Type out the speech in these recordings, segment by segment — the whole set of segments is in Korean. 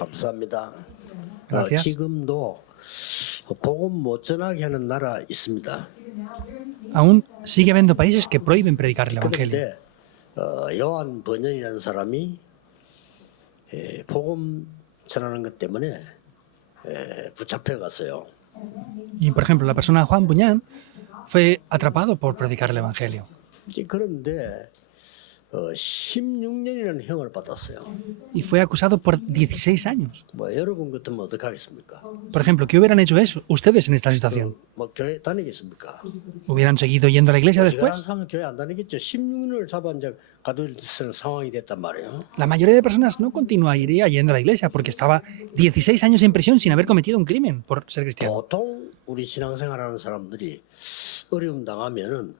감사합니다. Gracias. 지금도 복음 못 전하게 하는 나라 있습니다. Aún sigue habiendo países que prohíben predicar el Evangelio. 그런데 요한 번연이라는 사람이 복음 전하는 것 때문에 붙잡혀 갔어요. Y, por ejemplo, la persona Juan Buñán fue atrapado por predicar el Evangelio. 그런데 16년이라는 형을 받았어요. Y fue acusado por 16 años. 뭐 여러분 같으면 어떻게 하겠습니까? Por ejemplo, ¿qué hubieran hecho eso ustedes en esta situación? 뭐 교회 다니겠습니까? ¿Hubieran seguido yendo a la iglesia 그런 después? 사람은 교회 안 다니겠죠. 16년을 잡아 이제 가둬있는 상황이 됐단 말이에요. La mayoría de personas no continuaría yendo a la iglesia porque estaba 16 años en prisión sin haber cometido un crimen por ser cristiano. 보통 우리 신앙생활하는 사람들이 어려움 당하면은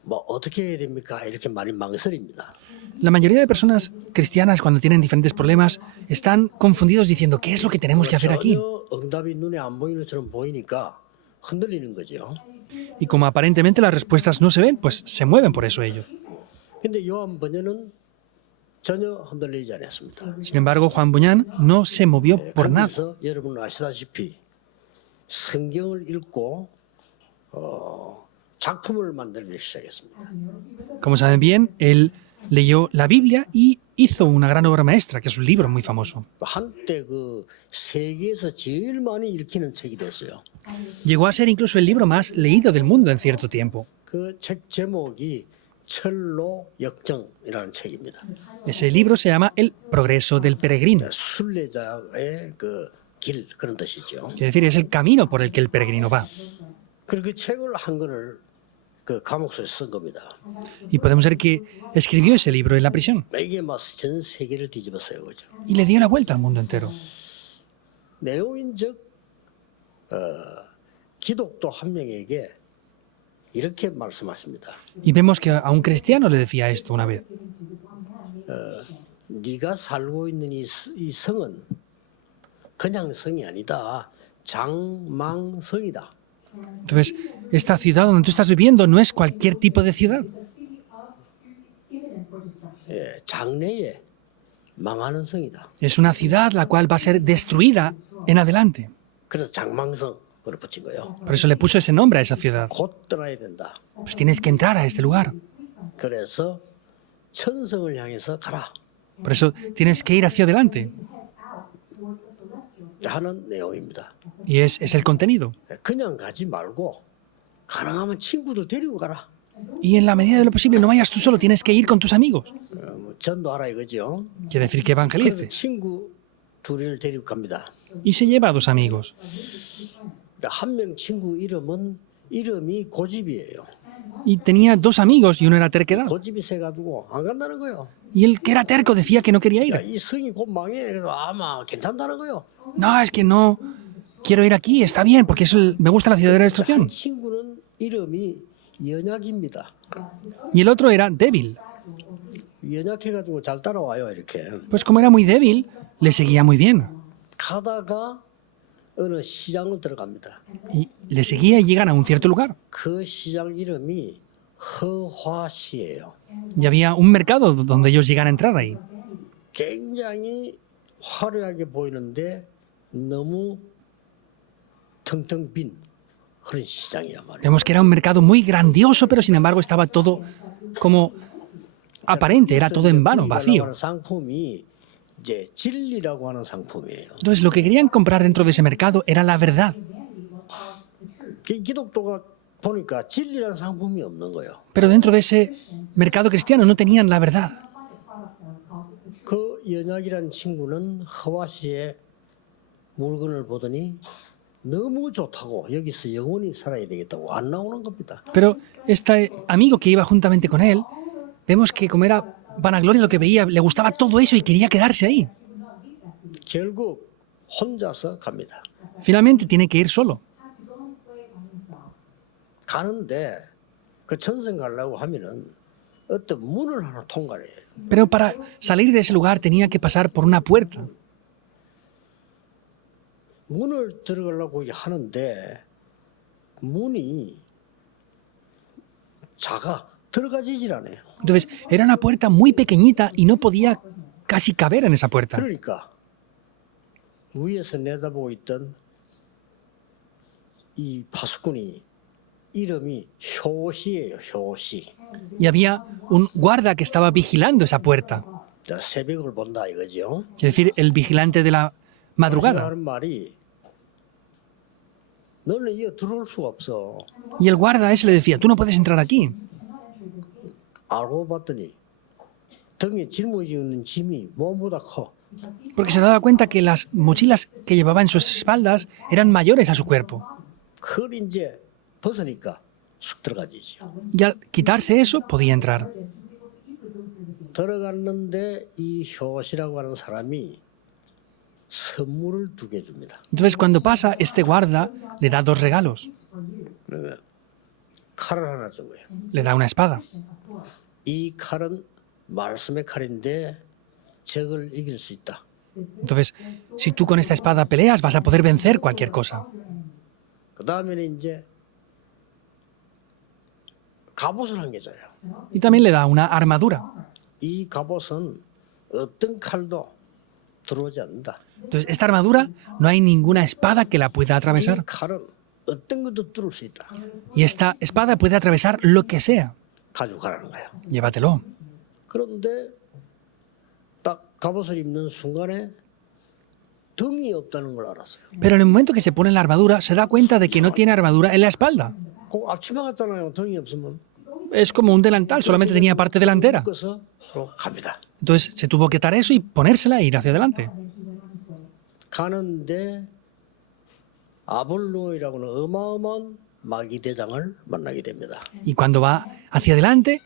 뭐 어떻게 해야 됩니까? 이렇게 많이 망설입니다. La mayoría de personas cristianas cuando tienen diferentes problemas están confundidos diciendo ¿qué es lo que tenemos que hacer aquí? 전혀 응답이 눈에 안 보이는 것처럼 보이니까 흔들리는 거죠. Y como aparentemente las respuestas no se ven, pues se mueven por eso ellos. 근데 요한 번연은 전혀 흔들리지 않았습니다. Sin embargo, Juan Buñán no se movió por nada. 거기서 여러분 아시다시피 성경을 읽고 작품을 만들기 시작했습니다. Como saben bien, él leyó la Biblia y hizo una gran obra maestra, que es un libro muy famoso. 한때 그 세계에서 제일 많이 읽히는 책이 됐어요. Llegó a ser incluso el libro más leído del mundo en cierto tiempo. 그 책 제목이 철로 역정이라는 책입니다. Ese libro se llama El progreso del peregrino. 순례자의 그 길 그런 뜻이죠. Es decir, es el camino por el que el peregrino va. 그리고 그 책을 한 권을 그 감옥소에 쓴 겁니다. Y podemos ver que escribió ese libro en la prisión 이게 막 전 세계를 뒤집었어요, 그죠? y le dio la vuelta al mundo entero. 내용인즉 기독도 한 명에게 이렇게 말씀하십니다. Y vemos que a un cristiano le decía esto una vez. 네가 살고 있는 이 성은 그냥 성이 아니다. 장망성이다. Entonces, esta ciudad donde tú estás viviendo no es cualquier tipo de ciudad. 장래에 망하는 성이다. Es una ciudad la cual va a ser destruida en adelante. 그래서 장망성으로 붙인 거예요. Por eso le puso ese nombre a esa ciudad. 곧 떠나야 된다. Pues tienes que entrar a este lugar. 그래서 천성을 향해서 가라 Por eso tienes que ir hacia adelante. 하는 내용입니다. Y es el contenido. 그냥 가지 말고 가능하면 친구들 데리고 가라. Y en la medida de lo posible no vayas tú solo, tienes que ir con tus amigos. 전도하라 이거죠. Quiere decir que 그래서 evangelices. 친구 둘을 데리고 갑니다. Y se lleva a dos amigos. 한 명 친구 이름이 고집이에요. Y tenía dos amigos y uno era terquedad. 고집이 세가지고 안 간다는 거예요. Y el que era terco decía que no quería 야, ir. 이 성이 곧 망해. 그래서 아마 괜찮다는 거예요. No, es que no quiero ir aquí, está bien, porque me gusta la ciudad de la 한 destrucción. 친구는 이름이 연약입니다. Y el otro era débil. 연약해가지고 잘 따라와요 이렇게. Pues como era muy débil, le seguía muy bien. 가다가 어느 시장을 들어갑니다. Y le seguía y llegan a un cierto lugar. 그 시장 이름이 허화시예요. Y había un mercado donde ellos llegan a entrar ahí. 굉장히 화려하게 보이는데 너무 텅텅 빈 그런 시장이야 말이에요. Vemos que era un mercado muy grandioso, pero sin embargo estaba todo como aparente, era todo en vano, vacío. 하는 상품이 이제 진리라고 하는 상품이에요. Entonces lo que querían comprar dentro de ese mercado era la verdad. 기독교가 보니까 진리라는 상품이 없는 거예요. Pero dentro de ese mercado cristiano no tenían la verdad. 그 연약이라는 친구는 허와시의 물건을 보더니 너무 좋다고 여기서 영원히 살아야 되겠다고 안 나오는 겁니다. Pero este amigo que iba juntamente con él, vemos que como era vanagloria lo que veía, le gustaba todo eso y quería quedarse ahí. 결국 혼자서 갑니다. Finalmente tiene que ir solo. 가는데 그 천성 가려고 하면은 어떤 문을 하나 통과해요. Pero para salir de ese lugar tenía que pasar por una puerta. 문을 들어가려고 하는데 문이 작아 들어가지질 않아요. Entonces era una puerta muy pequeñita y no podía casi caber en esa puerta. 그러니까 위에서 내다보고 있던 이 파수꾼이 이름이 효시예요. 효시. Y había un guarda que estaba vigilando esa puerta. 자, 새벽을 본다 이거죠. Es decir, el vigilante de la madrugada. 하는 말이 너는 이거 들어올 수가 없어. Y el guarda ese le decía, tú no puedes entrar aquí. 알고 봤더니 등에 짊어지고 있는 짐이 몸보다 커. Porque se daba cuenta que las mochilas que llevaba en sus espaldas eran mayores a su cuerpo. 그걸 이제 벗으니까 쑥 들어가지죠. Y al quitarse eso, podía entrar. 들어갔는데 이 효시라고 하는 사람이 선물을 2개 줍니다. Entonces, cuando pasa, este guarda le da 2 regalos. 그러면 칼을 하나 준 거예요. Le da una espada. 이 칼은 말씀의 칼인데 적을 이길 수 있다. Entonces, si tú con esta espada peleas, vas a poder vencer cualquier cosa. 그 다음에는 이제 갑옷을 한 개 줘요. Y también le da una armadura. 이 갑옷은 어떤 칼도 들어오지 않는다. Entonces, esta armadura no hay ninguna espada que la pueda 이 atravesar. 칼은 어떤 것도 뚫을 수 있다. Y esta espada puede atravesar lo que sea. 가지고 가라는 거야. Llévatelo. 그런데 딱 갑옷을 입는 순간에 등이 없다는 걸 알았어요. Pero en el momento que se pone la armadura, se da cuenta de que no tiene armadura en la espalda. 그 앞치마 같잖아요. 등이 없으면. Es como un delantal, solamente tenía parte delantera. 그래서 갑니다. Entonces se tuvo que quitar eso y ponérsela e ir hacia adelante. 가는데 아볼로이라고는 어마어마한 마귀 대장을 만나게 됩니다. Y cuando va hacia adelante,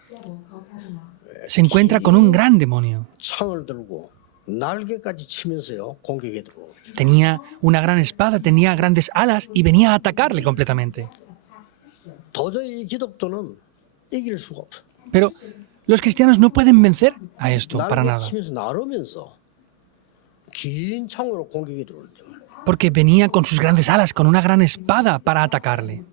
se encuentra con un gran demonio. 창을 들고 날개까지 치면서요 공격에 들어오죠. Tenía una gran espada, tenía grandes alas y venía a atacarle completamente. 도저히 이 기독도는 이길 수가 없어. Pero los cristianos no pueden vencer a esto para 날개 nada. 치면서 나르면서 긴 창으로 공격이 들어오는데 Porque venía con sus grandes alas, con una gran espada para atacarle.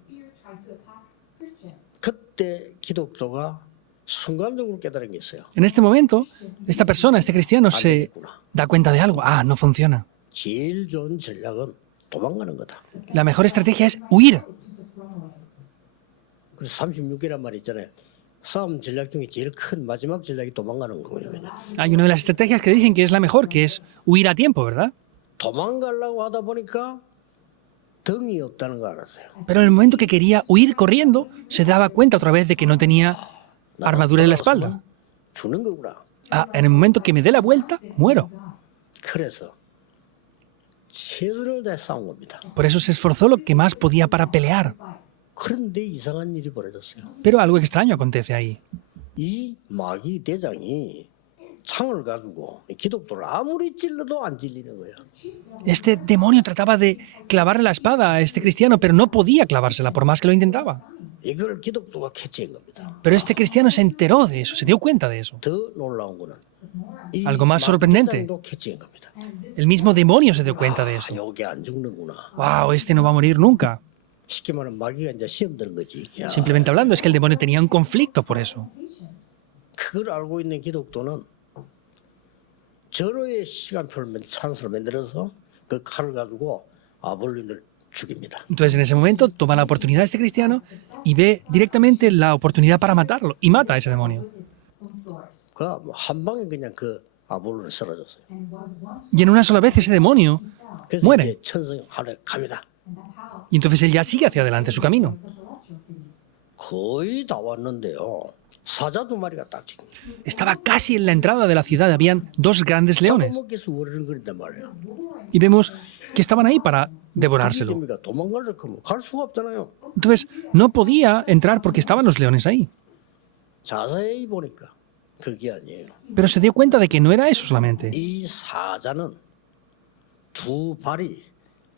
그때 기독도가 순간적으로 깨달은 게 있어요. En este momento, esta persona, este cristiano, 안 se 되겠구나. da cuenta de algo. Ah, no funciona. 제일 좋은 전략은 도망가는 거다. La mejor estrategia es huir. 그래서 36개란 말이 있잖아요. 싸움 전략 중에 제일 큰 마지막 전략이 도망가는 거예요. 그냥. Hay una de las estrategias que dicen que es la mejor, que es huir a tiempo, ¿verdad? 도망가려고 하다 보니까 등이 없다는 거 알았어요. Pero en el momento que quería huir corriendo, se daba cuenta otra vez de que no tenía armadura en la espalda. 주는 거구나. Ah, en el momento que me dé la vuelta, muero. 그래서 최선을 다해 싸운 겁니다. Por eso se esforzó lo que más podía para pelear. 그런데 이상한 일이 벌어졌어요. Pero algo extraño acontece ahí. 이 마귀 대장이 창을 가지고 기독도를 아무리 찔러도 안 찔리는 거예요. Este demonio trataba de clavarle la espada a este cristiano, pero no podía clavársela por más que lo intentaba. 이걸 기독도가 캐치한 겁니다. Pero este cristiano se enteró de eso, se dio cuenta de eso. 더 놀라운 거는 이 Algo más 마귀 sorprendente. 대장도 캐치한 겁니다. El mismo demonio se dio cuenta de eso. 요게 안 죽는구나. ¡Wow! Este no va a morir nunca. 쉽게 말하면 마귀가 이제 시험 드는 거지. 야, Simplemente hablando, es que el demonio tenía un conflicto por eso. 그걸 알고 있는 기독도는 절호의 시간표를 찬스로 만들어서 그 칼을 가지고 아볼린을 죽입니다. Entonces, en ese momento, toma la oportunidad este cristiano y ve directamente la oportunidad para matarlo y mata a ese demonio. 그한 방에 그냥 그 아볼론을 쓰러졌어요. Y en una sola vez ese demonio 그래서 muere. 이제 천성 하늘 갑니다. Y entonces él ya sigue hacia adelante su camino. 거의 다 왔는데요. 사자 2마리가 딱 지금 Estaba casi en la entrada de la ciudad, habían 2 grandes leones. 먹겠어 우르르거린단 말이에요. Y vemos que estaban ahí para devorárselo. 됩니까? 도망가려 하면 갈 수가 없잖아요. Entonces, no podía entrar porque estaban los leones ahí. 자세히 보니까 그게 아니에요. Pero se dio cuenta de que no era eso solamente. 이 사자는 2 발이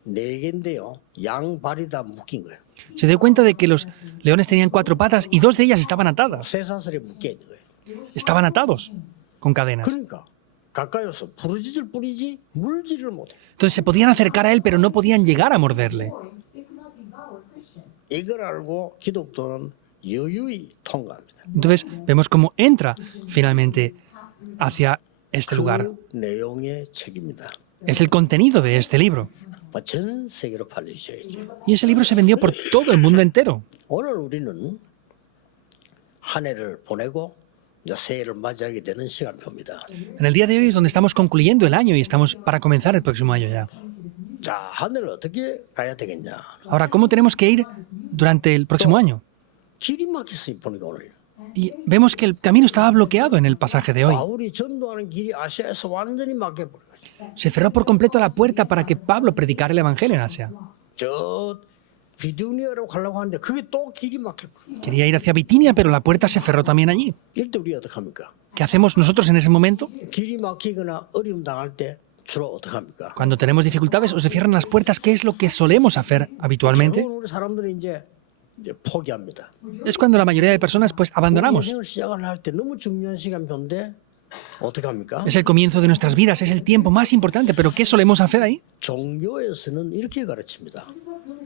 4개인데요. 양 발이 다 묶인 거예요. Se dio cuenta de que los leones tenían 4 patas y 2 de ellas estaban atadas. 쇠사슬에 묶여 있는 거예요. Estaban atados con cadenas. 그러니까 가까이 와서 부르짖을 뿐이지 물지를 못해. Entonces se podían acercar a él, pero no podían llegar a morderle. 이걸 알고 기독도는 여유히 통과합니다. Entonces vemos cómo entra finalmente hacia este lugar. 그 내용의 책입니다. Es el contenido de este libro. 전 세계로 팔리셔야죠. Y ese libro se vendió por todo el mundo entero. 오늘 우리는 한 해를 보내고 이제 새해를 맞이하게 되는 시간표입니다. En el día de hoy es donde estamos concluyendo el año y estamos para comenzar el próximo año ya. 자, 한 해를 어떻게 가야 되겠냐? Ahora, ¿cómo tenemos que ir durante el próximo año? 길이 막혔어요, 보니까 오늘. Y vemos que el camino estaba bloqueado en el pasaje de hoy. 바울이 전도하는 길이 아시아에서 완전히 막혀버렸어요. Se cerró por completo la puerta para que Pablo predicara el Evangelio en Asia. 저 비두니아로 가려고 하는데 그게 또 길이 막혀버렸어요. Quería ir hacia Bitinia, pero la puerta se cerró también allí. 이럴 때 우리 어떡합니까? ¿Qué hacemos nosotros en ese momento? 길이 막히거나 어려움 당할 때 주로 어떡합니까? Cuando tenemos dificultades o se cierran las puertas, ¿qué es lo que solemos hacer habitualmente? 대부분 우리 사람들이 이제 포기합니다. Es cuando la mayoría de personas pues abandonamos. 인생을 시작을 할 때 너무 중요한 시간표인데 어떡합니까? Es el comienzo de nuestras vidas, es el tiempo más importante, pero ¿qué solemos hacer ahí? 종교에서는 이렇게 가르칩니다.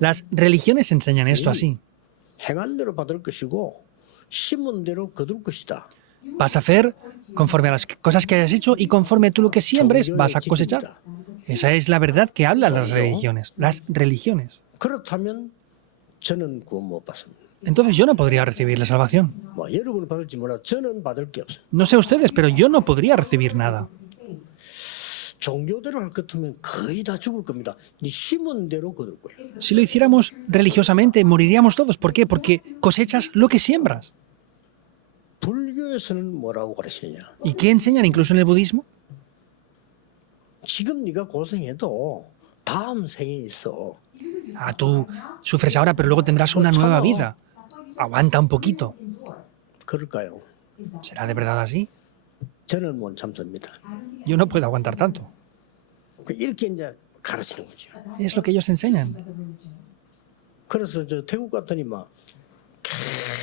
Las religiones enseñan esto así. 행한 대로 받을 것이고 심은 대로 거둘 것이다. Vas a hacer conforme a las cosas que hayas hecho y conforme tú lo que siembres vas a cosechar. Esa es la verdad que hablan las religiones. Las religiones. 그렇다면 저는 구원 못 받습니다. Entonces yo no podría recibir la salvación. 뭐 여러분은 받을지 몰라 저는 받을 게 없어요. No sé ustedes, pero yo no podría recibir nada. 종교대로 할 것 같으면 거의 다 죽을 겁니다. 이 심은 대로 거둘 거예요. Si lo hiciéramos religiosamente, moriríamos todos. ¿Por qué? Porque cosechas lo que siembras. 불교에서는 뭐라고 가르치느냐? ¿Y qué enseñan incluso en el budismo? 지금 네가 고생해도 다음 생에 있어. Ah, tú sufres ahora, pero luego tendrás una nueva vida. Aguanta un poquito. 그럴까요? ¿Será de verdad así? 저는 못 참습니다. Yo no puedo aguantar tanto. 이렇게 이제 가르치는 거죠. Es lo que ellos enseñan. 그래서 저 태국 갔더니 막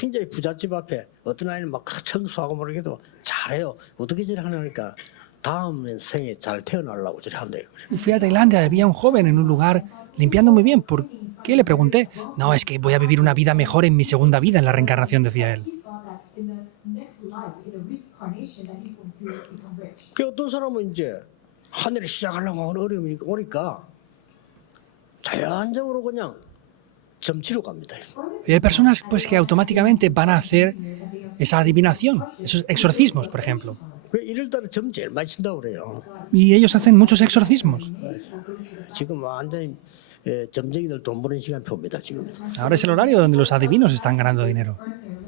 굉장히 부잣집 앞에 어떤 아이는 막 청소하고 모르게도 잘해요. 어떻게 저래 하니까 다음 생에 잘 태어나려고 저래 한대요. Y fui a Tailandia, había un joven en un lugar limpiando muy bien. ¿Por qué? Le pregunté. No, es que voy a vivir una vida mejor en mi segunda vida, en la reencarnación, decía él. 그 어떤 사람은 이제 한 해를 시작하려고 하는 어려움이 오니까 자연적으로 그냥 점치러 갑니다. Y hay personas pues, que automáticamente van a hacer esa adivinación, esos exorcismos, por ejemplo. 그 1월달에 점 제일 많이 친다고 그래요. Y ellos hacen muchos exorcismos. 지금 완전히 점쟁이들 돈 버는 시간표입니다. 지금. Ahora es el horario donde los adivinos están ganando dinero.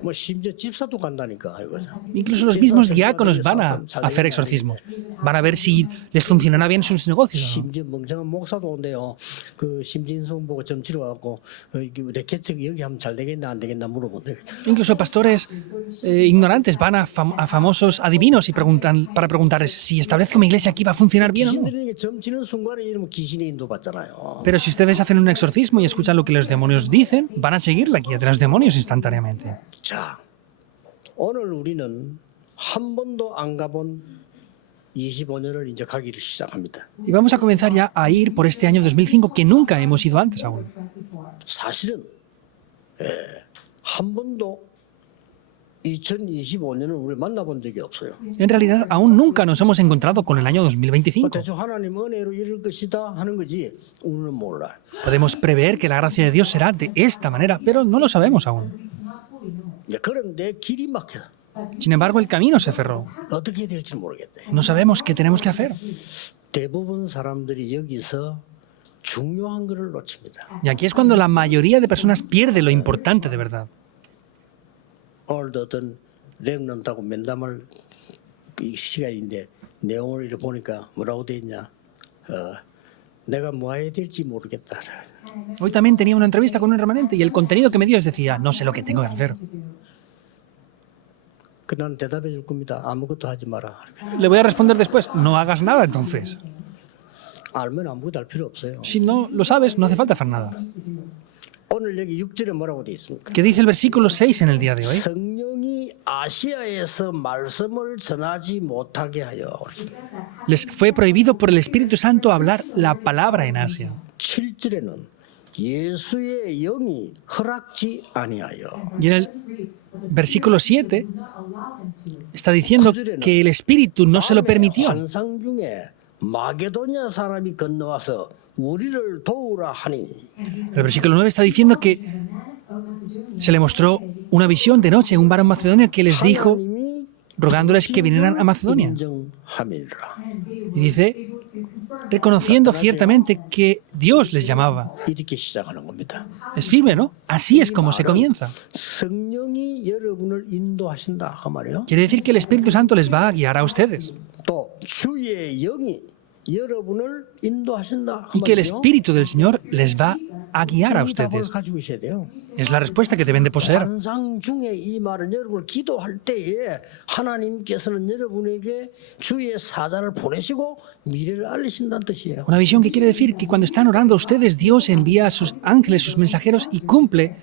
뭐 심지어 집사도 간다니까. 알고 있어. Incluso los mismos diáconos van a hacer exorcismos. Van a ver si les funcionará bien sus negocios o no. 심지어 멍청한 목사도 온대요. 그 심진성 보고 점 치러 가고 내 개척 여기 하면 잘 되겠나 안 되겠나 물어본대. Incluso pastores ignorantes van a famosos adivinos y preguntan para preguntarles si establezco mi iglesia aquí va a funcionar bien o no. 귀신들이 점 치는 순간에 이러면 귀신의 인도 받잖아요. Pero si ustedes hacen un exorcismo y escuchan lo que los demonios dicen, van a seguir la guía de los demonios instantáneamente. 자, 오늘 우리는 한 번도 안 가본 25년을 이제 가기를 시작합니다. Y vamos a comenzar ya a ir por este año 2005 que nunca hemos ido antes aún. 사실은 한 번도 2025년은 우리 만나본 적이 없어요. En realidad, aún nunca nos hemos encontrado con el año 2025. 대충 하나님 은혜로 이럴 것이다 하는 거지 우리는 몰라. Podemos prever que la gracia de Dios será de esta manera, pero no lo sabemos aún. 그런데 길이 막혀. Sin embargo, el camino se cerró. 어떻게 해야 될지 모르겠대. No sabemos qué tenemos que hacer. 대부분 사람들이 여기서 중요한 것을 놓칩니다. Y aquí es cuando la mayoría de personas pierde lo importante de verdad. 오늘도 어떤 렘넌트하고 면담을 이 시간인데 내용을 이렇게 보니까 뭐라고 돼 있냐. 내가 뭐 해야 될지 모르겠다. Hoy también tenía una entrevista con un remanente y el contenido que me dio decía, no sé lo que tengo que hacer. 그 나는 대답해 줄 겁니다. 아무것도 하지 마라. Le voy a responder después, no hagas nada entonces. 알면 아무것도 할 필요 없어요. Si no lo sabes, no hace falta hacer nada. 오늘 여기 6절에 뭐라고 돼 있습니까? ¿Qué dice el versículo 6 en el día de hoy? 성령이 아시아에서 말씀을 전하지 못하게 하여. Les fue prohibido por el Espíritu Santo hablar la palabra en Asia. 7절에는 예수의 영이 허락지 아니하여. Y en el versículo 7 está diciendo que el Espíritu no se lo permitió. 환상 중에 마게도냐 사람이 건너와서 우리를 도우라 하니 El versículo 9 está diciendo que se le mostró una visión de noche, un varón macedonio que les dijo, 하나님이 rogándoles que vinieran a Macedonia. 인정함이라. Y dice, reconociendo ciertamente que Dios les llamaba. 이렇게 시작하는 겁니다. Es firme, ¿no? Así es como se comienza. 성령이 여러분을 인도하신다 그 말이에요. Quiere decir que el Espíritu Santo les va a guiar a ustedes 또 주의 영이 여러분을 인도하신다 그 y que el 말이에요. Espíritu del Señor les va a guiar a 이 답을 ustedes. 가지고 있어야 돼요. Es la respuesta que deben de poseer. 환상 중에 이 말은 여러분을 기도할 때에 하나님께서는 여러분에게 주의 사자를 보내시고 미래를 알리신다는 뜻이에요. Una visión que quiere decir que cuando están orando a ustedes, Dios envía a sus ángeles, sus mensajeros y cumple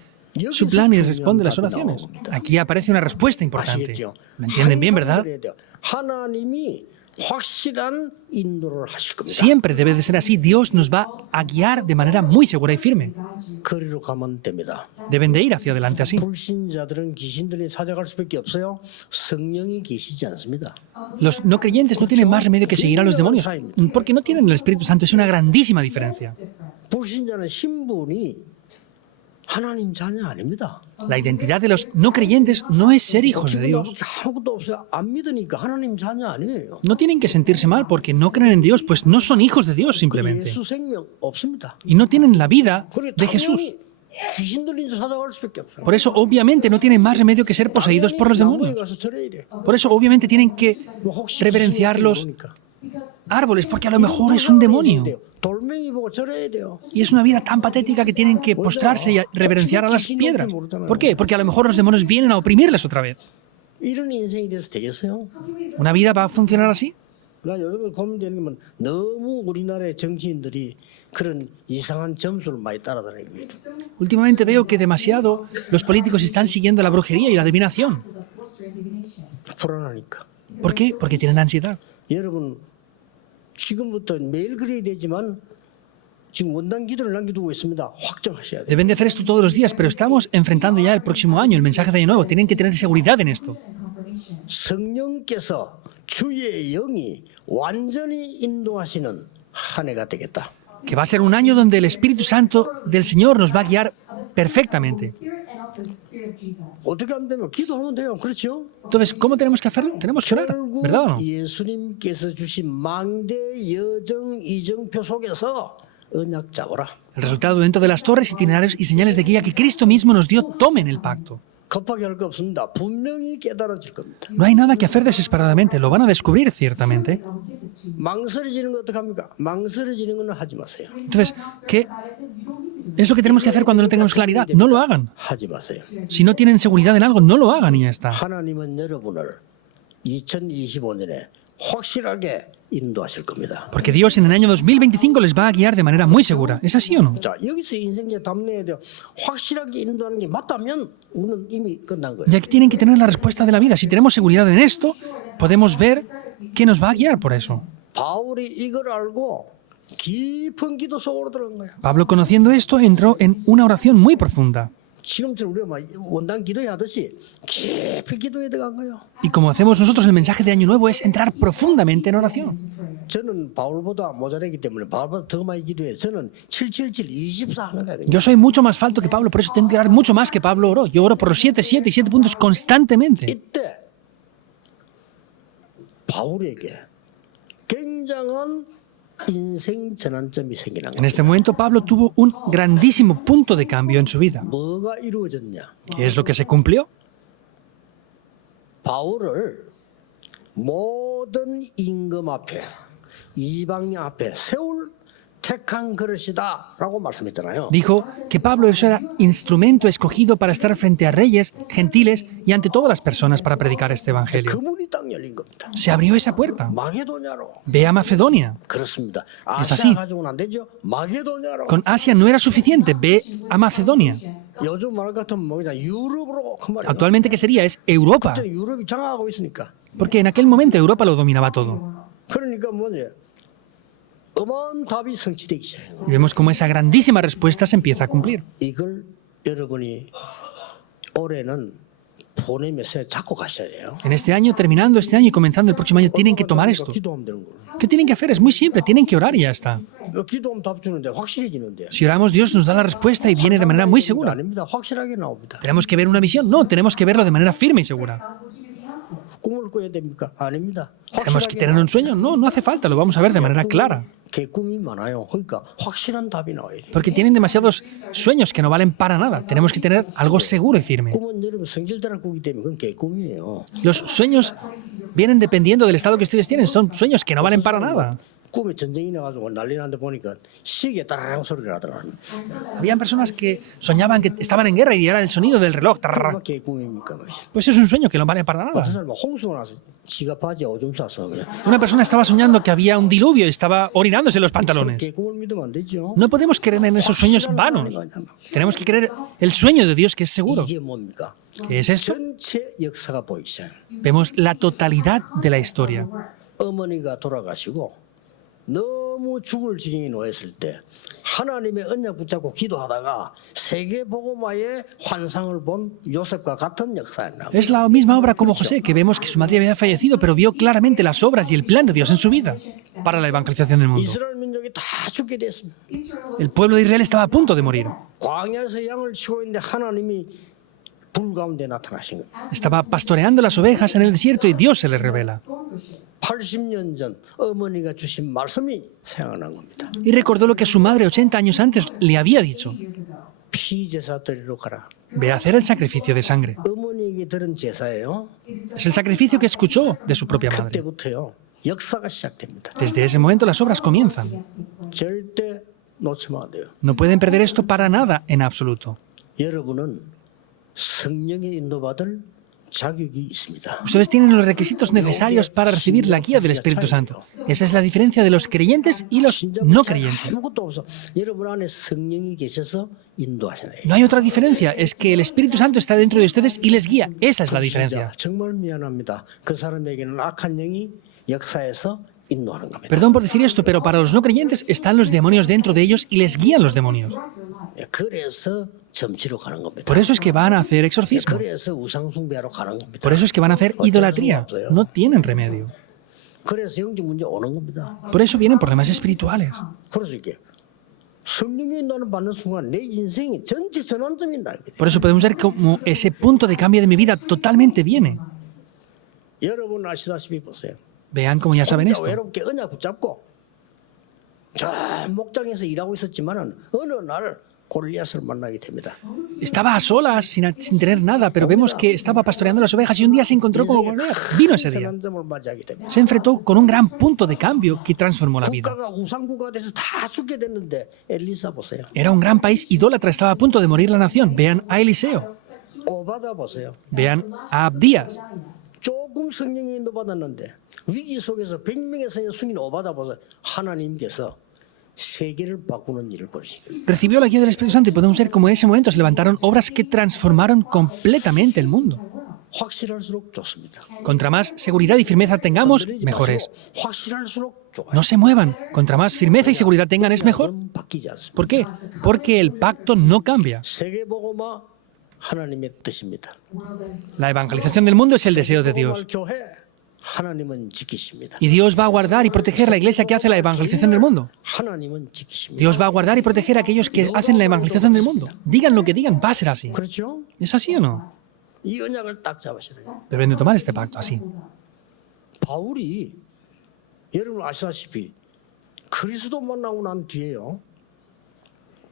su plan y responde las oraciones. Aquí aparece una respuesta importante. 아시겠죠? ¿Lo entienden bien, verdad? 그래야 돼요. 하나님이 확실한 인도를 하실 겁니다. Siempre debe de ser así. Dios nos va a guiar de manera muy segura y firme. 거리로 가면 됩니다. Deben de ir hacia adelante así. 불신자들은 귀신들이 찾아갈 수밖에 없어요. 성령이 계시지 않습니다. Los no creyentes no tienen más remedio que seguir a los demonios, porque no tienen el Espíritu Santo. Es una grandísima diferencia. 불신자는 신분이 하나님 자녀 아닙니다. La identidad de los no creyentes no es ser hijos de Dios. 기분나쁘게 아무것도 없어요. 안 믿으니까 하나님 자녀 아니에요. No tienen que sentirse mal porque no creen en Dios, pues no son hijos de Dios simplemente. 예수 생명 없습니다. Y no tienen la vida 그리고 de Jesús. 당연히 귀신 들린 자 찾아갈 수밖에 없어요. Por eso, obviamente, no tienen más remedio que ser poseídos por los 나무에 demonios. 가서 절해야 돼. Por eso, obviamente, tienen que 뭐 혹시 reverenciar 귀신이 los 모르니까. árboles, porque a lo mejor es un demonio. 돌멩이 보고 절해야 돼요. Y es una vida tan patética que tienen que postrarse y reverenciar a las piedras. ¿Por qué? Porque a lo mejor los demonios vienen a oprimirles otra vez. 이런 인생이 돼서 되겠어요? ¿Una vida va a funcionar así? 나 요즘에 고민되는 게 너무 우리나라의 정치인들이 그런 이상한 점수를 많이 따라다니고 있어요. Últimamente veo que demasiado los políticos están siguiendo la brujería y la adivinación. 불안하니까. ¿Por qué? Porque tienen ansiedad. 여러분 지금부터 매일 그래야 되지만 지금 원단 기도를 남겨두고 있습니다. 확정하셔야 돼요. Deben de hacer esto todos los días, pero estamos enfrentando ya el próximo año, el mensaje de Año Nuevo. Tienen que tener seguridad en esto. 성령께서 주의 영이 완전히 인도하시는 한 해가 되겠다. Que va a ser un año donde el Espíritu Santo del Señor nos va a guiar perfectamente. 어떻게 하면 되면 기도하면 돼요. 그렇죠? Entonces, ¿cómo tenemos que hacerlo? Tenemos que orar, 결국 ¿verdad o no? 예수님께서 주신 망대 여정 이정표 속에서 언약 잡아라. El resultado dentro de las torres, itinerarios y señales de guía que Cristo mismo nos dio, tomen el pacto. 급하게 할 거 없습니다. 분명히 깨달아질 겁니다. No hay nada que hacer desesperadamente, lo van a descubrir ciertamente. 망설여지는 거 어떡합니까? 망설여지는 건 하지 마세요. Entonces, ¿qué es lo que tenemos que hacer cuando no tengamos claridad? No lo hagan. 하지 마세요. Si no tienen seguridad en algo, no lo hagan y ya está. 하나님은 여러분을 2025년에 확실하게 인도하실 겁니다. Porque Dios en el año 2025 les va a guiar de manera muy segura. ¿Es así o no? 자, 여기서 인생에 담내야 돼요. 확실하게 인도하는 게 맞다면 우리는 이미 끝난 거예요. Y aquí tienen que tener la respuesta de la vida. Si tenemos seguridad en esto, podemos ver qué nos va a guiar por eso. 바울이 이걸 알고 깊은 기도 속으로 들어간 거예요. Pablo, conociendo esto, entró en una oración muy profunda. 지금처럼 우리가 막 원단 기도하듯이 깊이 기도에 들어간 거예요. Y como hacemos nosotros, el mensaje de Año Nuevo es entrar profundamente en oración. 저는 바울보다 모자라기 때문에 바울보다 더 많이 기도해요. 저는 777, 24 하는 거예요. Yo soy mucho más falto que Pablo, por eso tengo que orar mucho más que Pablo oró. Yo oro por los 7, 7 y 7 puntos constantemente. 이때 바울에게 굉장한 인생 전환점이 생기는 En 거예요. este momento, Pablo tuvo un grandísimo punto de cambio en su vida. 뭐가 이루어졌냐? ¿Qué es lo que se cumplió? 바울을 모든 임금 앞에 이방인 앞에 세울 택한 그릇이다라고 말씀했잖아요. Dijo que Pablo eso era instrumento escogido para estar frente a reyes, gentiles y ante todas las personas para predicar este 그 evangelio. 문이 딱 열린 겁니다. Se abrió esa puerta. 마게도냐로. Ve a Macedonia. 그렇습니다. Es 아시아 así. 가지고는 안 되죠. 마게도냐로. Con Asia no era suficiente. Ve a Macedonia. 요즘 말 같으면 뭐냐 유럽으로 그 말이에요. Actualmente, ¿qué sería? Es Europa. 그때 유럽이 장악하고 있으니까. Porque en aquel momento Europa lo dominaba todo. 그러니까 뭐냐 어마어마한 답이 성취되기 시작해요. Y vemos cómo esa grandísima respuesta se empieza a cumplir. 이걸 여러분이 올해는 보내면서 잡고 가셔야 돼요. En este año, terminando este año y comenzando el próximo año, tienen que tomar esto. 기도하면 되는 거예요. ¿Qué tienen que hacer? Es muy simple, tienen que orar y ya está. 기도하면 답 주는데 확실해지는데. Si oramos, Dios nos da la respuesta y viene de manera muy segura. 아닙니다. 확실하게 나옵니다. ¿Tenemos que ver una visión? No, tenemos que verlo de manera firme y segura. 꿈을 꿔야 됩니까? 아닙니다. ¿Tenemos que tener un sueño? No, no hace falta, lo vamos a ver de manera clara. 꿈이 많아요. 그러니까 확실한 답이 나와야 돼요. Porque tienen demasiados sueños que no valen para nada. Tenemos que tener algo seguro y firme. 꿈은 여러분 성질대로 꾸기 때문에 그건 개꿈이에요. Los sueños vienen dependiendo del estado que ustedes tienen. Son sueños que no valen para nada. 꿈에 전쟁이 나가지고 난리 난데 보니까 시계 따라랑 소리가 나더라. Habían personas que soñaban que estaban en guerra y era el sonido del reloj. Tarrr. 그게 개꿈입니까? 말이지. Pues es un sueño que no vale para nada. 어떤 사람은 홍수가 나서 지가 바지에 오줌 싸서 그래. Una persona estaba soñando que había un diluvio y estaba orinándose en los pantalones. 개꿈을 믿으면 안 되죠. No podemos creer en esos sueños vanos. Tenemos que creer el sueño de Dios que es seguro. 이게 뭡니까? ¿Qué es esto? 전체 역사가 보이기 시작해요. Vemos la totalidad de la historia. 어머니가 돌아가시고 너무 죽을 지경에 놓였을 때 하나님의 언약 붙잡고 기도하다가 세계 복음화의 환상을 본 요셉과 같은 역사였나. Es la misma obra como José, que vemos que su madre había fallecido, pero vio claramente las obras y el plan de Dios en su vida para la evangelización del mundo. 이스라엘 민족이 다 죽게 됐습니다. El pueblo de Israel estaba a punto de morir. 광야에서 양을 치고 있는데 하나님이 불 가운데 나타나신 거예요. Estaba pastoreando las ovejas en el desierto y Dios se le revela. 80년 전 어머니가 주신 말씀이 생각난 겁니다. Y recordó lo que su madre 80 años antes le había dicho. 피제사 드리러 가라. Ve a hacer el sacrificio de sangre. 어머니에게 들은 제사예요. Es el sacrificio que escuchó de su propia madre. 그때부터요. 역사가 시작됩니다. Desde ese momento las obras comienzan. 절대 놓치면 안 돼요. No pueden perder esto para nada en absoluto. 여러분은 성령의 인도받을 자격이 있습니다. Ustedes tienen los requisitos necesarios para recibir la guía del Espíritu Santo. Esa es la diferencia de los creyentes y los no creyentes. 아무것도 없어. 여러분 안에 성령이 계셔서 인도하시네. No hay otra diferencia, es que el Espíritu Santo está dentro de ustedes y les guía. Esa es la diferencia. 정말 미안합니다. 그 사람에게는 악한 영이 역사에서 인도하는 겁니다. Perdón por decir esto, pero para los no creyentes están los demonios dentro de ellos y les guían los demonios. 그래서 점치러 가는 겁니다. Por eso es que van a hacer exorcismo. 그래서 우상숭배하러 가는 겁니다. Por eso es que van a hacer idolatría. No tienen remedio. 그래서 영적 문제 오는 겁니다. Por eso vienen problemas espirituales. 그래서 이게 성령의 인도를 받는 순간 내 인생이 전체 전환점이 날 거예요. Por eso podemos ver cómo ese punto de cambio de mi vida totalmente viene. 여러분 아시다시피 보세요. Vean como ya saben 혼자 esto. 외롭게 언약 붙잡고 저 목장에서 일하고 있었지만은 어느 날 골리앗을 만나게 됩니다. Estaba a solas, sin tener nada, pero vemos que estaba pastoreando las ovejas y un día se encontró con Goliat. Vino ese día. 전환점을 맞이하게 됩니다. Se enfrentó con un gran punto de cambio que transformó la vida. 국가가 우상국가 돼서 다 죽게 됐는데 엘리사 보세요. Era un gran país idólatra, estaba a punto de morir la nación. Vean a Eliseo, 오바다 보세요. vean a Abdías. 조금 성령이 인도받았는데 위기 속에서 100명의 성령 숨긴 오바다 보세요. 하나님께서 세계를 바꾸는 일을 벌이시고 Recibió la guía del Espíritu Santo y podemos ver cómo en ese momento se levantaron obras que transformaron completamente el mundo. 확실할수록 좋습니다. Contra más seguridad y firmeza tengamos, mejor es. 확실할수록 좋아요. No se muevan. Contra más firmeza y seguridad tengan es mejor. 그건 바뀌지 않습니다. ¿Por qué? Porque el pacto no cambia. 세계복음화 하나님의 뜻입니다. La evangelización del mundo es el deseo de Dios. 교회 하나님은 지키십니다. Y Dios va a guardar y proteger la iglesia que hace la evangelización del mundo. 하나님은 지키십니다. Dios va a guardar y proteger a aquellos que hacen la evangelización del mundo. Digan lo que digan, va a ser así. 그렇죠? ¿Es así o no? 이 언약을 딱 잡으셔야 돼요. Deben de tomar este pacto así. 바울이 여러분 아시다시피 그리스도 만나고 난 뒤에요.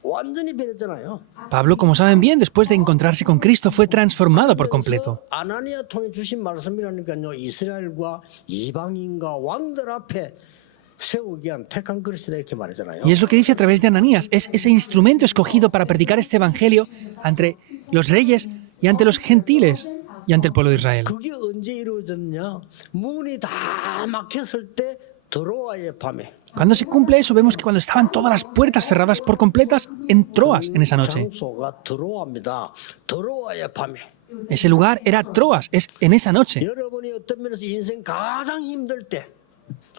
완전히 변했잖아요. Pablo, como saben bien, después de encontrarse con Cristo, fue transformado por completo. 아나니아 통해 주신 말씀이라니까요. 이스라엘과 이방인과 왕들 앞에 세우기 위한 택한 그릇이다 이렇게 말하잖아요. Y es lo que dice a través de Ananías. Es ese instrumento escogido para predicar este evangelio entre los reyes y ante los gentiles y ante el pueblo de Israel. 그게 언제 이루어졌냐? 문이 다 막혔을 때 드로아의 밤에 Cuando se cumple eso, vemos que cuando estaban todas las puertas cerradas por completas en Troas en esa noche. 장소가 드로아입니다. 드로아의 밤에 Ese lugar era Troas, es en esa noche. 여러분이 어떤 면에서 인생 가장 힘들 때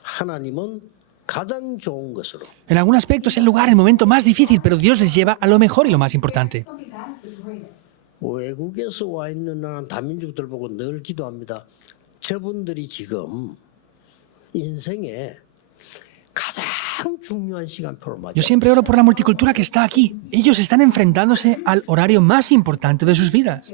하나님은 가장 좋은 것으로 En algún aspecto es el lugar, el momento más difícil, pero Dios les lleva a lo mejor y lo más importante. 외국에서 와 있는 나는 다민족들 보고 늘 기도합니다. 저분들이 지금 인생에 가장 중요한 시간표를 맞아. Yo siempre oro por la multicultura que está aquí. Ellos están enfrentándose al horario más importante de sus vidas.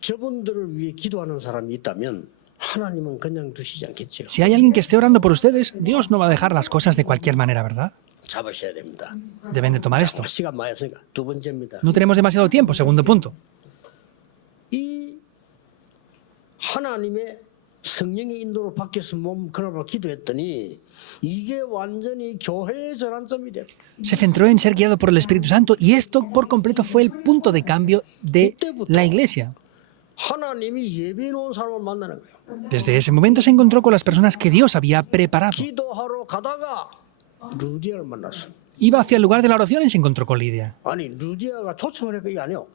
저분들을 위해 기도하는 사람이 있다면 하나님은 그냥 두시지 않겠죠. Si hay alguien que esté orando por ustedes, Dios no va a dejar las cosas de cualquier manera, ¿verdad? 잡으셔야 됩니다. Deben de tomar esto. 시간 많이 없으니까 두 번째입니다. No tenemos demasiado tiempo, segundo punto. 이 하나님의 성령의 인도로 바뀌어서 그날로 기도했더니 이게 완전히 교회의 전환점이 돼. Se centró en ser guiado por el Espíritu Santo y esto por completo fue el punto de cambio de la iglesia. 하나님이 예비해 놓은 사람을 만나는 거예요. Desde ese momento se encontró con las personas que Dios había preparado. 기도하러 가다가 루디아를 만났어. Iba hacia el lugar de la oración y se encontró con Lidia. 아니 루디아가 초청을 했던 게 아니요.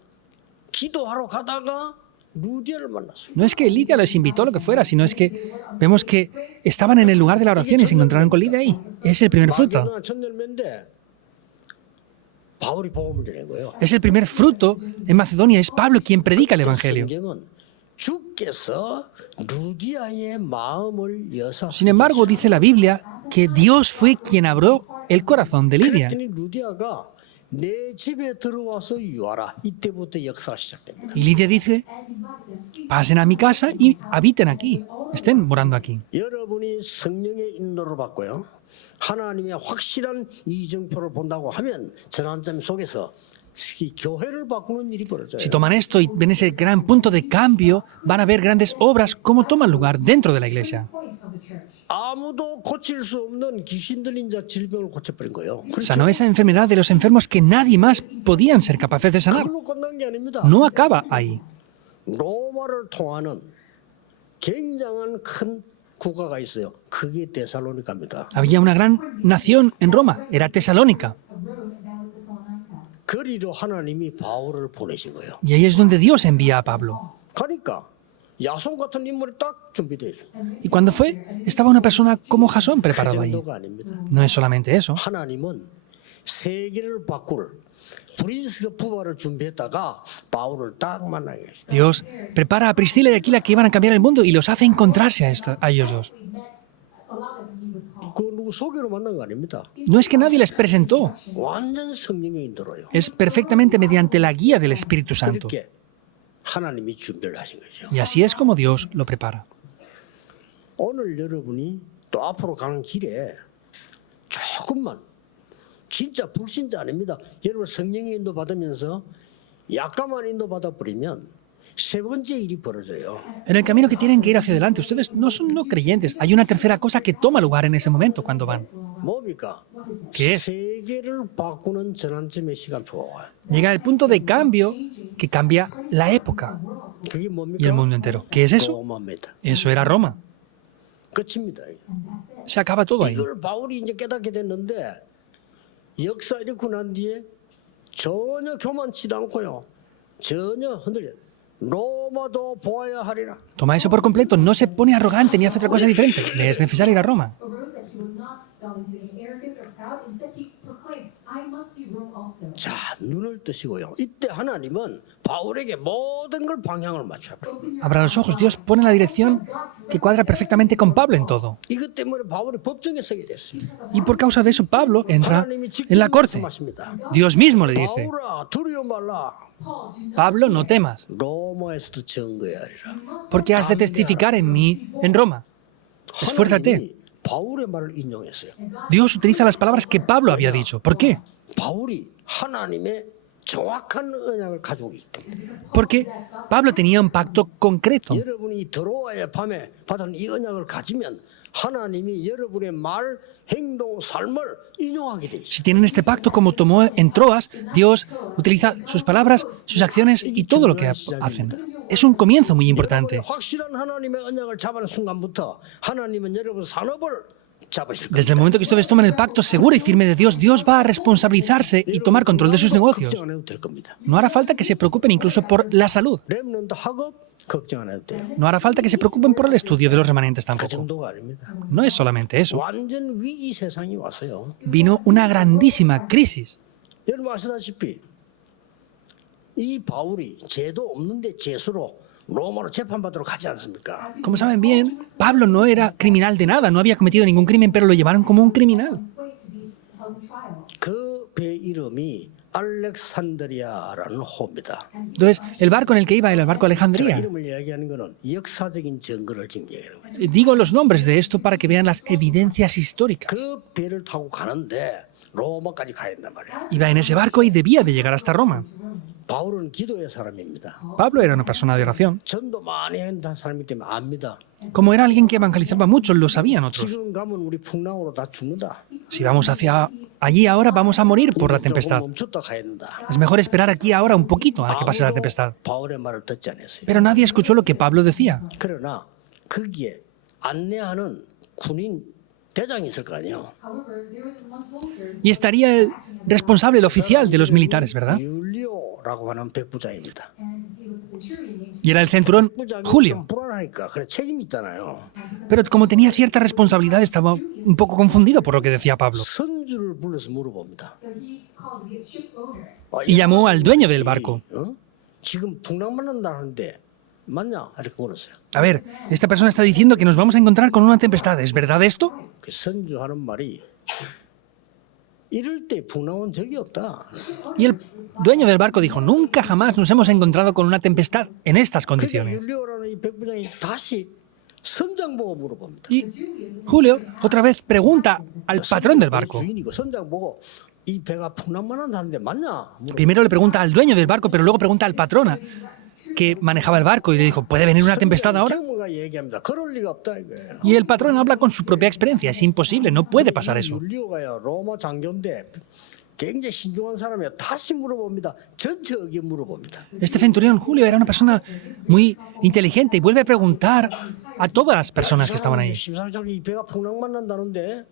기도하러 가다가 루디아를 만났어. No es que Lidia les invitó lo que fuera, sino es que vemos que estaban en el lugar de la oración y se encontraron con Lidia ahí. Es el primer fruto. 마게도나 첫 열매인데 바울이 복음을 전한 거예요. Es el primer fruto en Macedonia. Es Pablo quien predica el Evangelio. 성경은 주께서 루디아의 마음을 여사. Sin embargo, dice la Biblia que Dios fue quien abrió el corazón de Lidia. 그랬더니 루디아가 내 집에 들어와서 유하라. 이때부터 역사가 시작됩니다. Y Lidia dice, pasen a mi casa y habiten aquí, estén morando aquí. 여러분이 성령의 인도를 받고요. 하나님의 확실한 이정표를 본다고 하면 전환점 속에서 이 교회를 바꾸는 일이 벌어져요. Si toman esto y ven ese gran punto de cambio, van a ver grandes obras como toman lugar dentro de la iglesia. 아무도 고칠 수 없는 귀신 들린 자 질병을 고쳐버린 거예요. Sanó esa enfermedad de los enfermos que nadie más podían ser capaces de sanar. 그걸로 끝난 게 아닙니다. No acaba ahí. 로마를 통하는 굉장한 큰 국가가 있어요. 그게 데살로니가입니다. Había una gran nación en Roma, era Tesalónica. 거리로 하나님이 바울을 보내신 거예요. Y ahí es donde Dios envía a Pablo. 가니까 야손 같은 인물이 딱 준비되어 있어요. Y cuando fue, estaba una persona como Jasón 그 preparado ahí. 정도가 아닙니다. No es solamente eso. 하나님은 세계를 바꿀 브리스가 부활을 준비했다가 바울을 딱 만나게 했어요. Dios prepara a Priscila y Aquila que iban a cambiar el mundo y los hace encontrarse a ellos dos. 그 누구 소개로 만난 거 아닙니다. No es que nadie les presentó, 완전 성령의 인도로요. es perfectamente mediante la guía del Espíritu Santo. 그렇게 하나님이 준비를 하신 거죠. Y así es como Dios lo prepara. 오늘 여러분이 또 앞으로 가는 길에 조금만 진짜 불신자 아닙니다. 여러분 성령의 인도 받으면서 약간만 인도 받아 버리면 세 번째 일이 벌어져요. En el camino que tienen que ir hacia adelante, ustedes no son no creyentes. Hay una tercera cosa que toma lugar en ese momento cuando van. 뭡니까? ¿Qué es? 세계를 바꾸는 전환점의 시간표가 와요. Llega el punto de cambio que cambia la época 그게 y el 뭡니까? mundo entero. ¿Qué es eso? 로마입니다. Eso era Roma. 끝입니다. Se acaba todo ahí. 이걸 바울이 이제 깨닫게 됐는데 역사 이렇게 난 뒤에 전혀 교만치도 않고요. 전혀 흔들려. 로마도 보아야 하리라. Toma eso por completo, no se pone arrogante ni hace otra cosa diferente. Le es necesario ir a Roma. arose that he was not fell into any arrogance or proud. Instead, he proclaimed, I must see Rome also. 자, 눈을 뜨시고요. 이때 하나님은 바울에게 모든 걸 방향을 맞춰요. Abra los ojos. Dios pone la dirección que cuadra perfectamente con Pablo en todo. 이것 때문에 바울이 법정에 서게 됐어요. Y por causa de eso, Pablo entra 하나님이 직접 en la corte. 말씀하십니다. Dios mismo le dice, 바울아, 두려워 말라. Pablo, no temas, 로마에서도 증거해야 하리라. porque has de testificar en mí en Roma. Esfuérzate. 하나님이 바울의 말을 인용했어요. Dios utiliza las palabras que Pablo había dicho. ¿Por qué? 바울이 하나님의 정확한 언약을 가지고 있기 때문에 Porque Pablo tenía un pacto concreto. 여러분이 들어와야 밤에 받은 이 언약을 가지면 하나님이 여러분의 말, 행동, 삶을 인용하게 돼 있어요. Si tienen este pacto como tomó en Troas, Dios utiliza sus palabras, sus acciones y todo lo que hacen. Es un comienzo muy importante. 확실한 하나님의 언약을 잡은 순간부터 하나님은 여러분 산업을 잡으실 Desde 겁니다. el momento que ustedes tomen el pacto seguro y firme de Dios, Dios va a responsabilizarse y tomar control de sus negocios. 걱정 안 해도 될 겁니다. No hará falta que se preocupen incluso por la salud. 렘넌트 학업 걱정 안 해도 돼요. No hará falta que se preocupen por el estudio de los remanentes 그 tampoco. 정도가 아닙니다. No es solamente eso. 완전 위기 세상이 왔어요. Vino una grandísima crisis. 여러분 아시다시피 이 바울이 죄도 없는데 죄수로 로마로 재판받으러 가지 않습니까? Como saben bien, Pablo no era criminal de nada, no había cometido ningún crimen, pero lo llevaron como un criminal. his way to be held in trial. 그 배 이름이 알렉산드리아라는 호입니다. Entonces, el barco en el que iba era el barco 제가 Alejandría. 이름을 이야기하는 것은 역사적인 증거를 증명하는 거죠. Digo los nombres de esto para que vean las evidencias históricas. 그 배를 타고 가는데 로마까지 가야 된단 말이에요. Iba en ese barco y debía de llegar hasta Roma. 바울은 기도의 사람입니다. Pablo era una persona de oración. 전도 많이 한다는 사람이기 때문에 압니다. Como era alguien que evangelizaba mucho, lo sabían otros. 지금 가면 우리 풍랑으로 다 죽는다. Si vamos hacia allí ahora, vamos a morir por la tempestad. 조금 멈췄다 가야 된다. Es mejor esperar aquí ahora un poquito a que pase la tempestad. 바울의 말을 듣지 않았어요. Pero nadie escuchó lo que Pablo decía. 그러나 거기에 안내하는 군인 대장이 있을 거 아니에요. However, there was this one soldier Y estaría el responsable, el oficial de los militares, ¿verdad? 율리오라고 하는 백부장입니다. and he was a centurion named Y era el centurión 백부장이 Julio. 좀 불안하니까 그래 책임이 있잖아요. Pero como tenía cierta responsabilidad, estaba un poco confundido por lo que decía Pablo. 선주를 불러서 물어봅니다. so he called the ship owner. Y llamó al dueño del barco. 지금 풍랑만 난다는데 맞냐? 이렇게 물었어요. A ver, esta persona está diciendo que nos vamos a encontrar con una tempestad. ¿Es verdad esto? 그 선주하는 말이 이럴 때 풍랑 온 적이 없다. Y el dueño del barco dijo, nunca jamás nos hemos encontrado con una tempestad en estas 근데 condiciones. 율리오라는 이 백부장이 다시 선장 보고 물어봅니다. Y Julio otra vez pregunta al patrón del barco. 주인이고 선장 보고 이 배가 풍랑만 한다는데 맞냐? 물어봅니다. Primero le pregunta al dueño del barco, pero luego pregunta al patrona que manejaba el barco y le dijo, ¿puede venir una tempestad ahora? 경무가 얘기합니다. 그럴 리가 없다 이거예요. Y el patrón habla con su propia experiencia. Es imposible, no puede pasar eso. 율리오가요 로마 장교인데 굉장히 신중한 사람이에요. 다시 물어봅니다. 전체 의견 물어봅니다. Este centurión Julio era una persona muy inteligente y vuelve a preguntar a todas las personas que estaban ahí. 심상찮게 이 배가 풍랑만 난다는데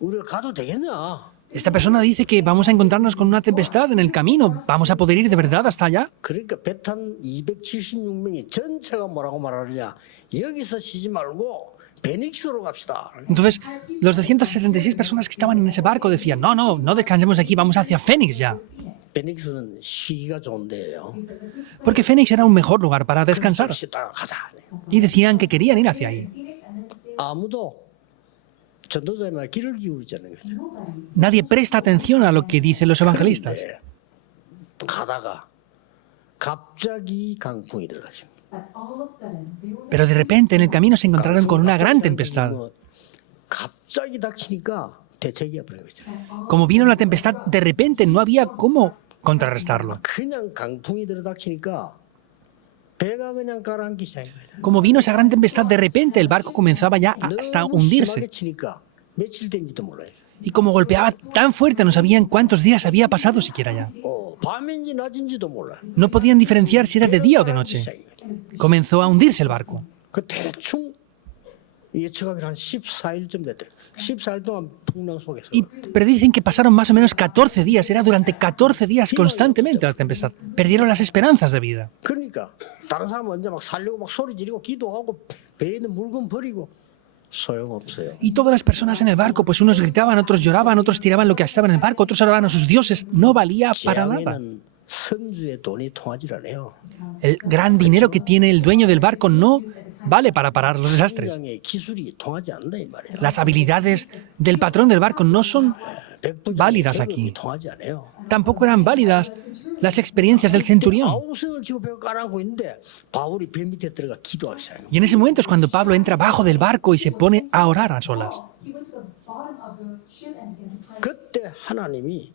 우리가 가도 되겠냐? Esta persona dice que vamos a encontrarnos con una tempestad en el camino. ¿Vamos a poder ir de verdad hasta allá? 그러니까 배탄 276명이 전체가 뭐라고 말하느냐? 여기서 쉬지 말고 베닉스로 갑시다. Entonces, los 276 personas que estaban en ese barco decían, no, no, no descansemos aquí, vamos hacia Fénix ya. 베닉스는 쉬기가 좋은 데예요. Porque Fénix era un mejor lugar para descansar. 쉬다가 가자. Y decían que querían ir hacia ahí. 아무도 전도자의 말 귀를 기울이지 않는 거죠. Nadie presta atención a lo que dicen los evangelistas. 네. 가다가 갑자기 강풍이 들어가죠. But all of a sudden, there was Pero de repente en el camino se encontraron con una gran tempestad. 갑자기 닥치니까 대책이 없는 거죠. Como vino la tempestad, de repente no había cómo contrarrestarlo. 그냥 강풍이 들어닥치니까 배가 그냥 가라앉기 시작한 거예요. Como vino esa gran tempestad, de repente el barco comenzaba ya hasta 너무 심하게 hundirse. 치니까 며칠 된지도 몰라요. Y como golpeaba tan fuerte, no sabían cuántos días había pasado siquiera ya. 밤인지 낮인지도 몰라요. No podían diferenciar si era de día o de noche. 시작한 거예요. Comenzó a hundirse el barco. 그 대충 예측하기로 한 14일쯤 됐대요. 14일 동안 풍랑 속에서 Y predicen que pasaron más o menos 14 días. Era durante 14 días constantemente la tempestad. Perdieron las esperanzas de vida. 그러니까 다른 사람은 언제 막 살려고 막 소리 지르고 기도하고 배에 있는 물건 버리고 소용없어요. Y todas las personas en el barco, pues unos gritaban, otros lloraban, otros tiraban lo que estaba en el barco, otros oraban a sus dioses. No valía para nada. 재앙에는 선주의 돈이 통하지 않아요. El gran dinero que tiene el dueño del barco no vale para parar los desastres. 성장의 기술이 통하지 않는다 이 말이에요. Las habilidades del patrón del barco no son 백부장의 válidas 경험이 aquí. 통하지 않아요. Tampoco eran válidas las experiencias del centurión. 아우성을 지고 배가 깔아앉고 있는데 바울이 배 밑에 들어가 기도하기 시작해요. Y en ese momento es cuando Pablo entra bajo del barco y se pone a orar a solas. he went to the bottom of the ship and began to pray. 그때 하나님이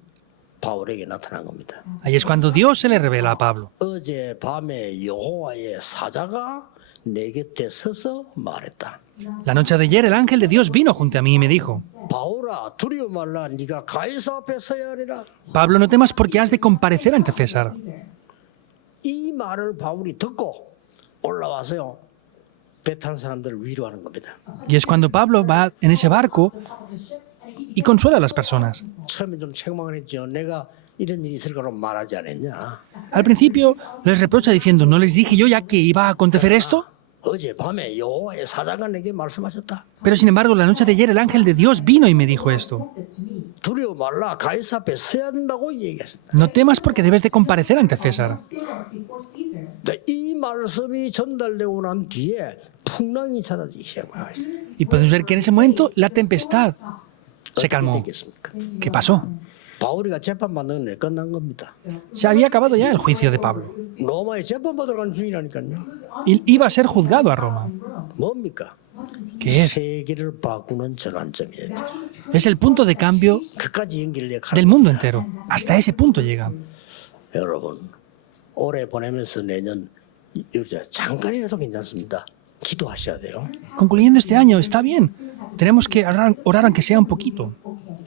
바울에게 나타난 겁니다. Ahí es cuando Dios se le revela a Pablo. 어제 밤에 여호와의 사자가 내 곁에 서서 말했다. La noche de ayer el ángel de Dios vino junto a mí y me dijo, 바울아 두려워 말라 네가 가이사 앞에 서야 하리라. Pablo, no temas porque has de comparecer ante César. 이 말을 바울이 듣고 올라와서요. 배 탄 사람들을 위로하는 겁니다. Y es cuando Pablo va en ese barco y consuela a las personas. 처음에 좀 책망을 했죠. 내가 이런 일이 있을 거라고 말하지 않았냐. Al principio les reprocha diciendo, ¿no les dije yo ya que iba a acontecer esto? 어제 밤에 여호와의 사자가 내게 말씀하셨다. Pero sin embargo, la noche de ayer el ángel de Dios vino y me dijo esto. This to me. 두려워 말라. 가이사 앞에 서야 된다고 얘기했습니다. No temas porque debes de comparecer ante César. Stand before Caesar. 네, 이 말씀이 전달되고 난 뒤에 풍랑이 찾아지기 시작합니다. Y podemos ver que en ese momento la tempestad se 어떻게 calmó. 되겠습니까? ¿Qué pasó? 바울이가 재판받는 날 끝난 겁니다. Se había acabado ya el juicio de Pablo. 로마에 재판받으러 간 중이라니까요. Él iba a ser juzgado a Roma. 뭡니까? ¿Qué es? 세계를 바꾸는 전환점이에요. Es el punto de cambio 그까지 연결돼 del 가는 mundo entero. Hasta ese punto llega. 여러분 올해 보내면서 내년 이제 잠깐이라도 괜찮습니다. 기도하셔야 돼요. Concluyendo este año, está bien. Tenemos que orar aunque sea un poquito.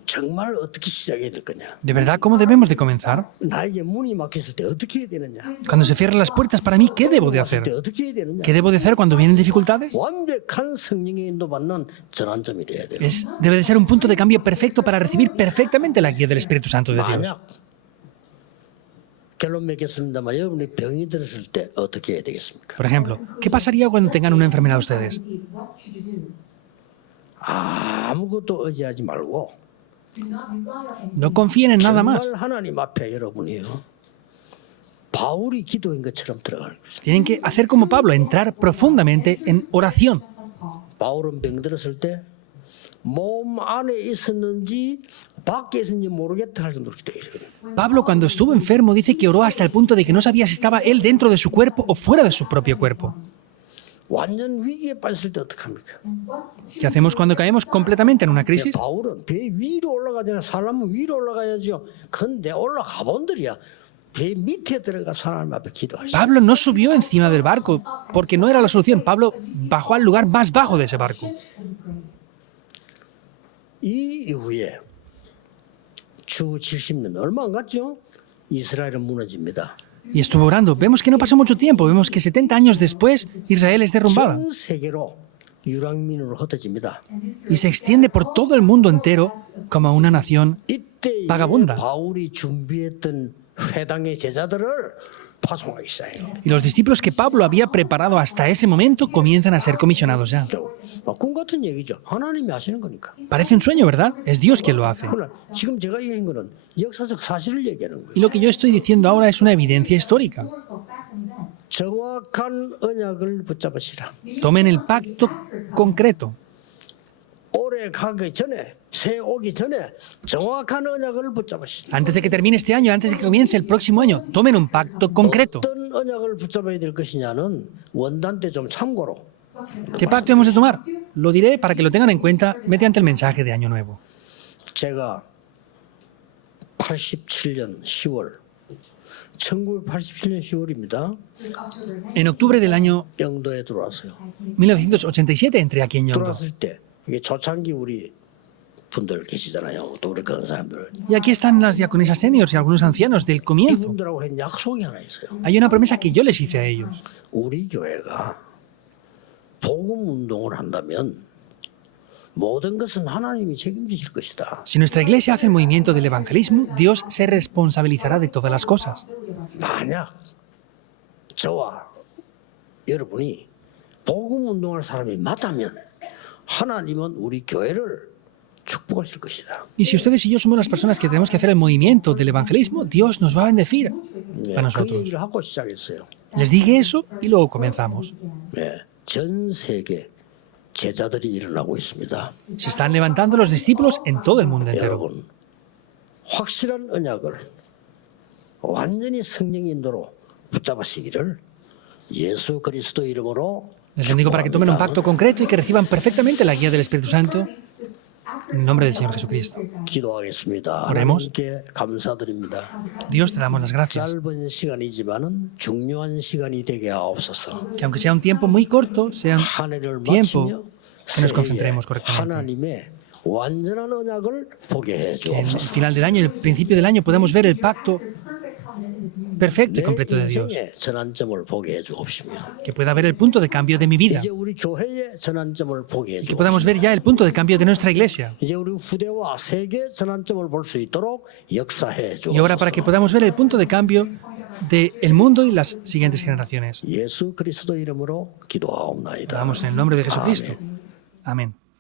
정말 어떻게 시작해야 될 거냐? ¿De verdad cómo debemos de comenzar? 나에게 문이 막혔을 때 어떻게 해야 되느냐? Cuando se cierran las puertas, para mí, ¿qué debo de 때 hacer? 어떻게 해야 되느냐? ¿Qué debo de hacer cuando vienen dificultades? 완벽한 성령의 인도받는 전환점이 돼야 돼요. Debe de ser un punto de cambio perfecto para recibir perfectamente la guía del Espíritu Santo de Dios. 만약 결론 맺겠습니다만 여러분이 병이 들었을 때 어떻게 해야 되겠습니까? Por ejemplo, ¿qué pasaría cuando tengan una enfermedad ustedes? What should you do? 아무것도 의지하지 말고 Do not rely on anyone. No confíen en nada más. 정말 하나님 앞에 여러분이요. 바울이 기도한 것처럼 들어가는 거죠. Tienen que hacer como Pablo, entrar profundamente en oración. Just like Paul. 바울은 병들었을 때 몸 안에 있었는지 밖에 있었는지 모르겠다 할 정도로 기도했어요. Pablo, cuando estuvo enfermo, dice que oró hasta el punto de que no sabía si estaba él dentro de su cuerpo o fuera de su propio cuerpo. 완전 위기에 빠졌을 때 어떡합니까? And what ¿Qué hacemos cuando caemos completamente en una crisis? 바울은 배 위로 올라가잖아. 사람은 위로 올라가야죠. 근데 올라가 본들이야. 배 밑에 들어가 하나님 앞에 기도하시죠. Pablo no subió encima del barco porque no era la solución. Pablo bajó al lugar más bajo de ese barco. and prayed. 이 이후에 추후 70년 얼마 안 갔죠? 이스라엘은 무너집니다. Y estuvo orando. Vemos que no pasó mucho tiempo. Vemos que 70 años después Israel es derrumbada 전 세계로 유랑민으로 흩어집니다. y se extiende por todo el mundo entero como una nación. 이때 vagabunda. 바울이 준비했던 회당의 제자들을 파송하기 시작해요. Y los discípulos que Pablo había preparado hasta ese momento comienzan a ser comisionados ya. 꿈 같은 얘기죠. 하나님이 하시는 거니까. Parece un sueño, ¿verdad? Es Dios quien lo hace. 그러나 지금 제가 얘기한 거는 역사적 사실을 얘기하는 거예요. Y lo que yo estoy diciendo ahora es una evidencia histórica. Historical facts and events. 정확한 언약을 붙잡으시라. Tomen el pacto concreto. 올해 가기 전에 새 오기 전에 정확한 언약을 붙잡으시라. Antes de que termine este año, antes de que comience el próximo año, tomen un pacto concreto. 어떤 언약을 붙잡아야 될 것이냐는 원단 때 좀 참고로 ¿Qué pacto hemos de tomar? Lo diré para que lo tengan en cuenta mediante el mensaje de Año Nuevo. 제가 87년 10월 1987년 10월입니다. It was October 9th. En octubre del año 영도에 들어왔어요. 1987 entré aquí en Yondo. 들어왔을 때 이게 초창기 우리 분들 계시잖아요. 또 우리 그런 사람들. Y aquí están las diaconisas seniors y algunos ancianos del comienzo. 이분들하고 한 약속이 하나 있어요. Hay una promesa que yo les hice a ellos. 우리 교회가 복음 운동을 한다면 모든 것은 하나님이 책임지실 것이다. Si nuestra iglesia hace el movimiento del evangelismo, Dios se responsabilizará de todas las cosas. 만약 저와 여러분이 복음 운동할 사람이 맞다면 하나님은 우리 교회를 축복하실 것이다. Y si ustedes y yo somos las personas que tenemos que hacer el movimiento del evangelismo, Dios nos va a bendecir 네, a 그 nosotros. 얘기를 하고 시작했어요. Les dije eso y luego comenzamos. 네, 전 세계 제자들이 일어나고 있습니다. Se están levantando los discípulos en todo el mundo entero. 여러분, 확실한 언약을 완전히 성령 인도로 붙잡으시기를 예수 그리스도 이름으로 Les bendigo para que tomen un pacto concreto y que reciban perfectamente la guía del Espíritu Santo en el nombre del Señor Jesucristo. 기도하겠습니다. Oremos. 하나님께 감사드립니다. Dios, te damos las gracias. 짧은 시간이지만은 중요한 시간이 되게 하옵소서. Que aunque sea un tiempo muy corto, sea 한 해를 tiempo 마치며 que nos 새해에 concentremos correctamente. 하나님의 완전한 언약을 보게 해 Que en el 주옵소서. final del año, el principio del año, podamos ver el pacto Perfect covenant in his name. perfecto y 내 completo de Dios. 인생의 전환점을 보게 해 주옵시며 Que pueda ver el punto de cambio de mi vida. 이제 우리 교회의 전환점을 보게 해 Que podamos 주옵소서. ver ya el punto de cambio de nuestra iglesia. 이제 우리 후대와 세계 전환점을 볼 수 있도록 역사해 Y ahora para que 주옵소서. podamos ver el punto de cambio del mundo y las siguientes generaciones. 예수 그리스도 이름으로 기도하옵나이다. Oramos en el nombre de Jesucristo. Amén.